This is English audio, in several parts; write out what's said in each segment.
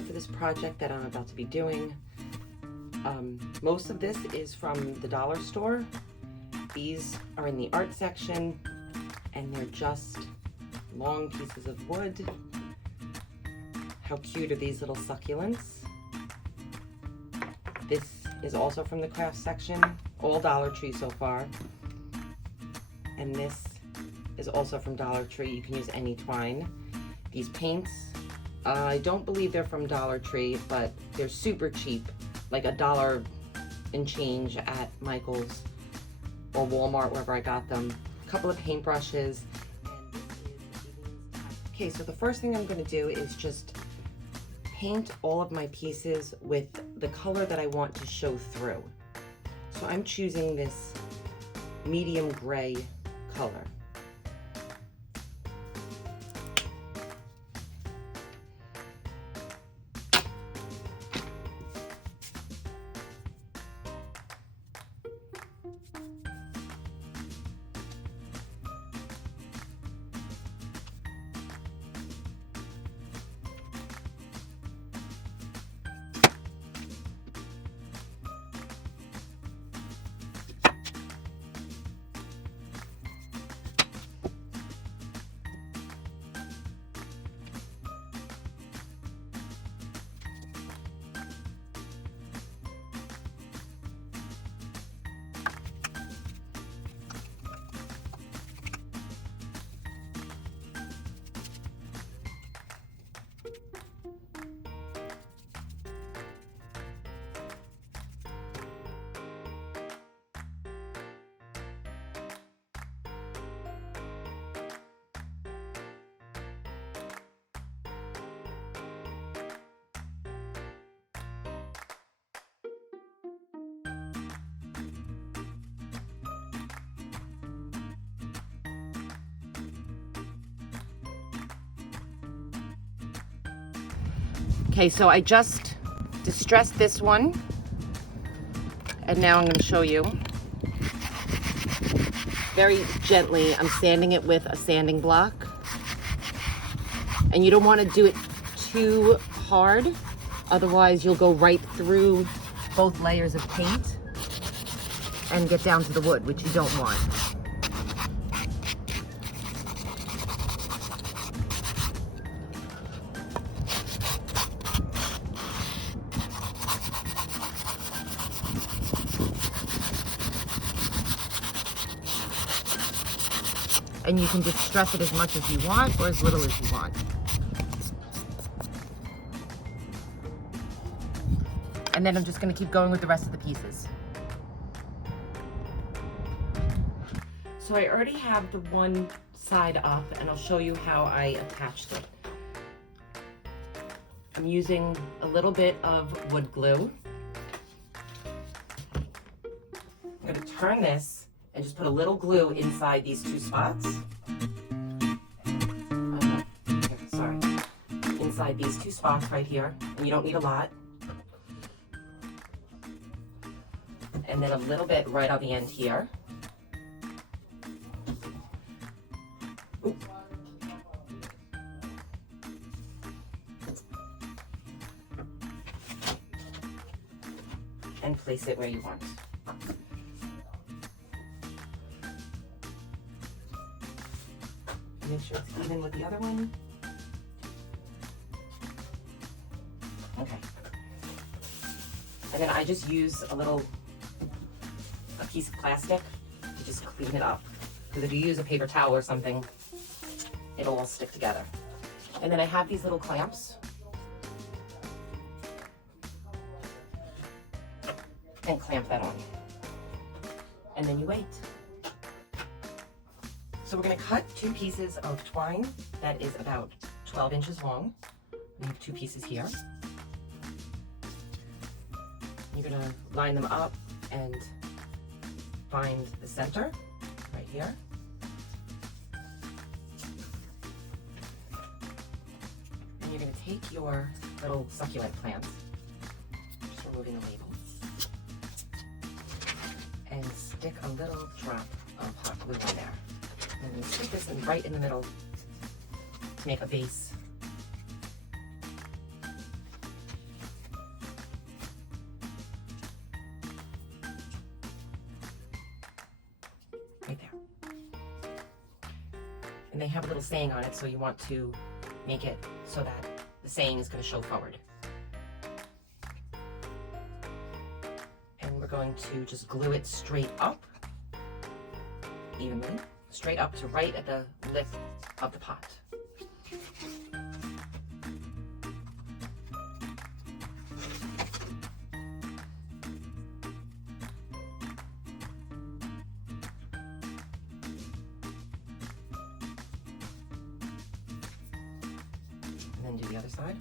also for this project that I'm about to be doing. Most of this is from the dollar store. These are in the art section, and they're just long pieces of wood. How cute are these little succulents? This is also from the craft section, all Dollar Tree so far. And this is also from Dollar Tree. You can use any twine. These paints, I don't believe they're from Dollar Tree, but they're super cheap, like $1 and change at Michael's or Walmart, wherever I got them. A couple of paintbrushes. Okay, so the first thing I'm going to do is just paint all of my pieces with the color that I want to show through. So I'm choosing this medium gray color. Okay, so I just distressed this one, and now I'm going to show you. Very gently, I'm sanding it with a sanding block. And you don't want to do it too hard, otherwise you'll go right through both layers of paint and get down to the wood, which you don't want. And you can distress it as much as you want or as little as you want. And then I'm just going to keep going with the rest of the pieces. So I already have the one side up, and I'll show you how I attached it. I'm using a little bit of wood glue. I'm going to turn this and just put a little glue inside these two spots. Inside these two spots right here, and you don't need a lot. And then a little bit right on the end here. Ooh. And place it where you want. Make sure it's even with the other one. Okay. And then I just use a piece of plastic to just clean it up. Because if you use a paper towel or something, it'll all stick together. And then I have these little clamps. And clamp that on. And then you wait. So we're going to cut 2 pieces of twine that is about 12 inches long. We have 2 pieces here. You're going to line them up and find the center right here. And you're going to take your little succulent plant, just removing the label, and stick a little drop of hot glue in there. And then stick this right in the middle to make a base. right there. And they have a little saying on it, so you want to make it so that the saying is going to show forward. And we're going to just glue it straight up, evenly, straight up to right at the lip of the pot. And then do the other side.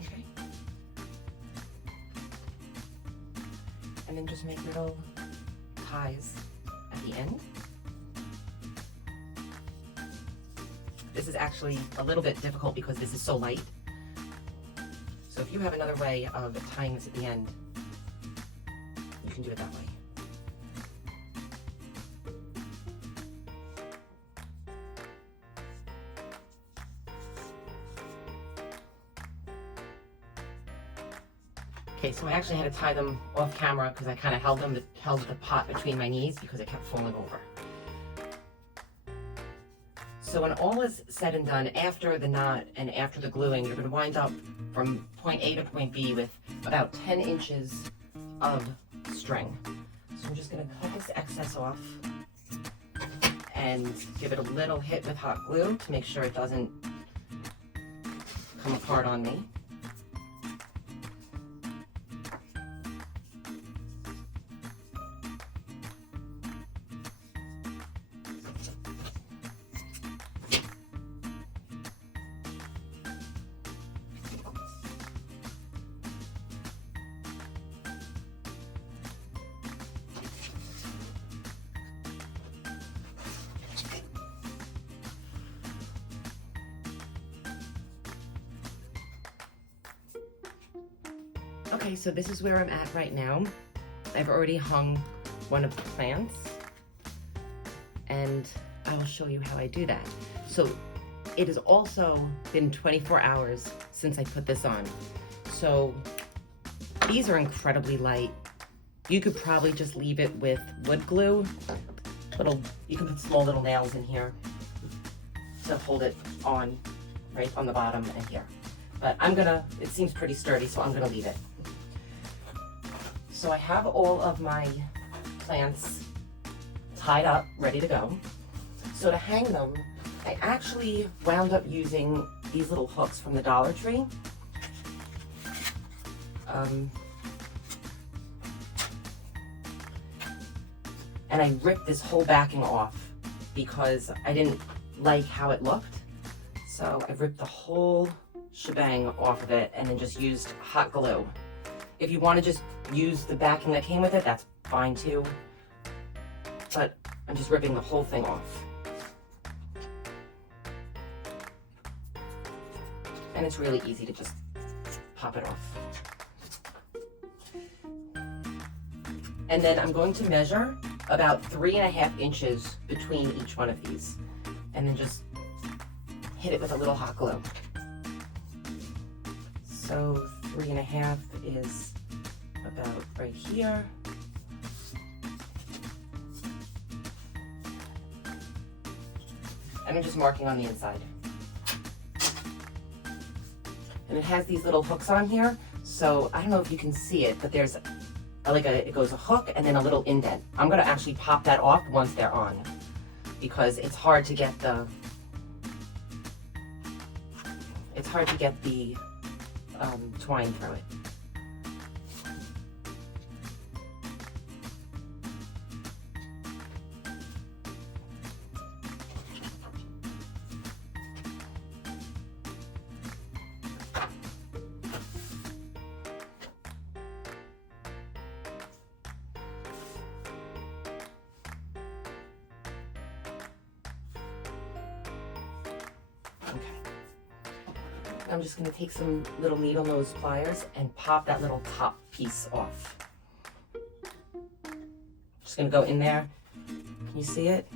Okay. And then just make little ties at the end. This is actually a little bit difficult because this is so light. So if you have another way of tying this at the end, you can do it that way. Okay, so I actually had to tie them off camera because I kind of held the pot between my knees because it kept falling over. So when all is said and done, after the knot and after the gluing, you're going to wind up from point A to point B with about 10 inches of string. So I'm just going to cut this excess off and give it a little hit with hot glue to make sure it doesn't come apart on me. Okay, so this is where I'm at right now. I've already hung one of the plants, and I will show you how I do that. So it has also been 24 hours since I put this on. So these are incredibly light. You could probably just leave it with wood glue. You can put small little nails in here to hold it on, right on the bottom and here. But it seems pretty sturdy, so I'm gonna leave it. So I have all of my plants tied up, ready to go. So to hang them, I actually wound up using these little hooks from the Dollar Tree. And I ripped this whole backing off because I didn't like how it looked. So I ripped the whole shebang off of it and then just used hot glue. If you want to just use the backing that came with it, that's fine too. But I'm just ripping the whole thing off. And it's really easy to just pop it off. And then I'm going to measure about 3.5 inches between each one of these. And then just hit it with a little hot glue. So 3.5 is about right here. And I'm just marking on the inside. And it has these little hooks on here. So I don't know if you can see it, but there's it goes a hook and then a little indent. I'm gonna actually pop that off once they're on because it's hard to get the twine through it. I'm just going to take some little needle nose pliers and pop that little top piece off. just gonna go in there. Can you see it?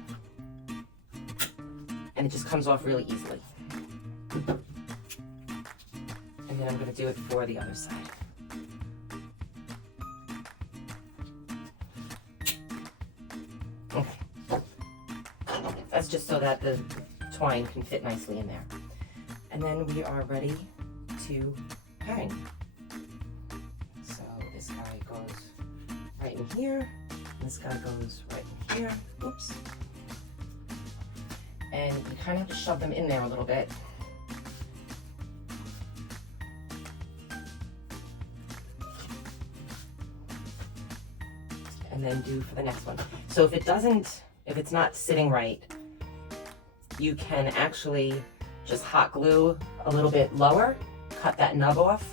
And it just comes off really easily. And then I'm gonna do it for the other side. Okay. That's just so that the twine can fit nicely in there. And then we are ready to hang. So this guy goes right in here, and this guy goes right in here. Oops. And you kind of have to shove them in there a little bit. And then do for the next one. So if it's not sitting right, you can actually just hot glue a little bit lower, cut that nub off,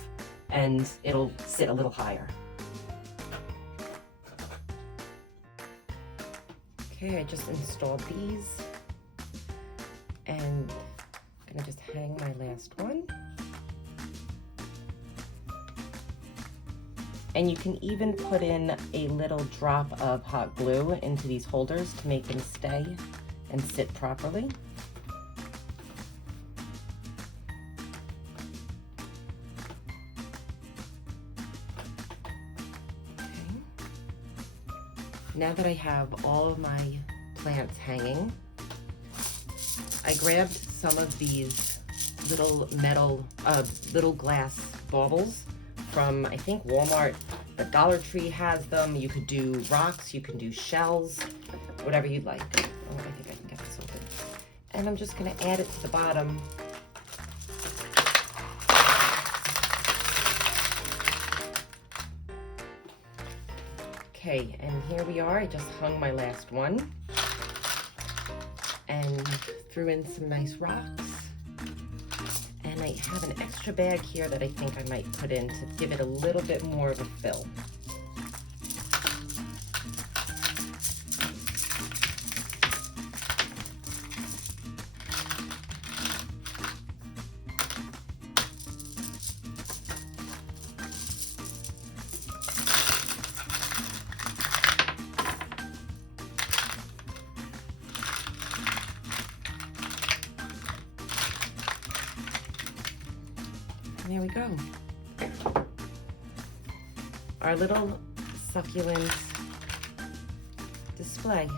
and it'll sit a little higher. Okay, I just installed these, and I'm gonna just hang my last one. And you can even put in a little drop of hot glue into these holders to make them stay and sit properly. Now that I have all of my plants hanging, I grabbed some of these little little glass baubles from, I think, Walmart, but Dollar Tree has them. You could do rocks, you can do shells, whatever you'd like. Oh, I think I can get this open. And I'm just gonna add it to the bottom. Okay, and here we are. I just hung my last one and threw in some nice rocks. And I have an extra bag here that I think I might put in to give it a little bit more of a fill. And there we go. Our little succulent display.